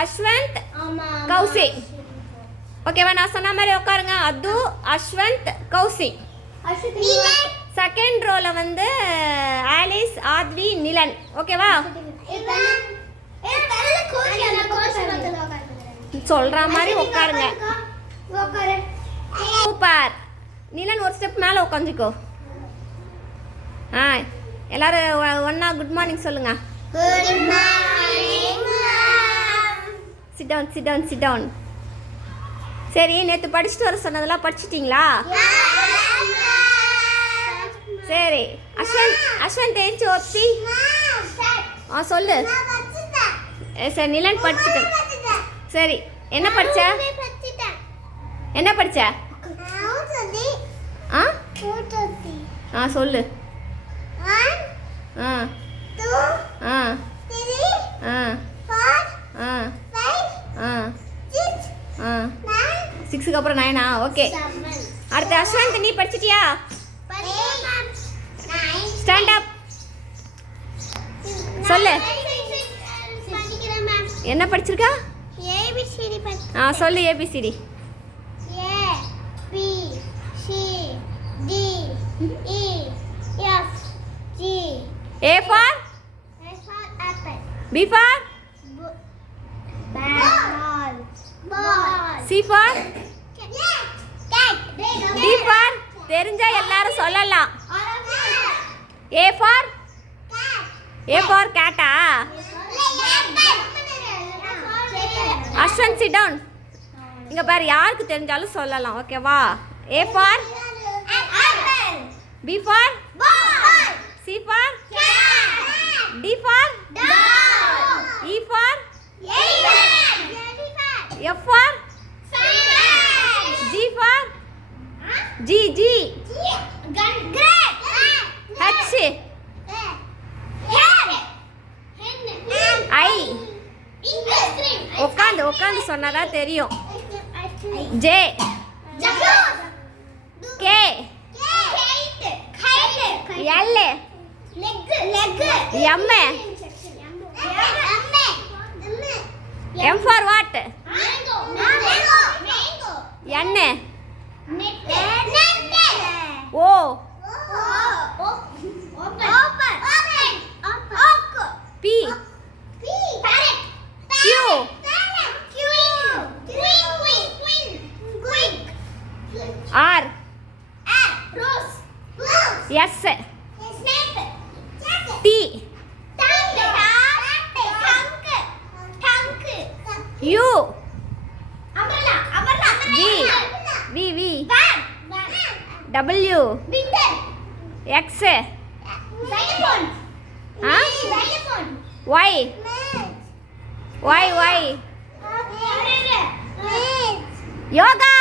அஸ்வந்த் கௌசி ஓகேவா நான் சொன்ன மாதிரி உட்காருங்க. அது அஸ்வந்த் கௌசி செகண்ட் ரோல வந்து ஆலிஸ் ஆத்வி நிலன். ஓகேவா சொல்ற மாதிரி உட்காருங்க. சூப்பர். நிலன் ஒரு ஸ்டெப் மேலே உட்காந்துக்கோ. ஆ எல்லாரும் ஒன்றா குட் மார்னிங் சொல்லுங்க. Sit down sit down sit down சரி நேற்று படிச்சுட்டு வர சொன்னதெல்லாம் படிச்சிட்டிங்களா? சரி அஸ்வந்த் அஸ்வந்த் ஏஞ்சி ஒப்பி ஆ சொல்லு. சரி நிலன் படிச்சுட்டு. சரி என்ன படிச்ச? என்ன படிச்ச? ஆ? ஆ சொல்லு. ஆ ஆ ஆ ஆ ஆ சிக்ஸுக்கு அப்புறம் நைனா ஓகே அடுத்து அஸ்வந்த் நீ படிச்சிட்டியா? ஸ்டாண்ட் அப் சொல்லு. என்ன படிச்சிருக்கா? ஆ சொல்லு A B C D A B C D. E F G A for H B for ball ball C for. D for தெரிஞ்சா எல்லாரும் சொல்லலாம். ஏ ஃபார்? ஏ ஃபார் கேட்டா? அஸ்வந்த் சிட் டவுன் இங்க பாரு யாருக்கு தெரிஞ்சாலும் சொல்லலாம் ஓகேவா? A for? B for? C for D for E for? F for? G for G Great. H. I உட்காந்து உட்காந்து சொன்னாதான் தெரியும். J K L M M for what N O P Q. R S T U W X Y Y Y yoga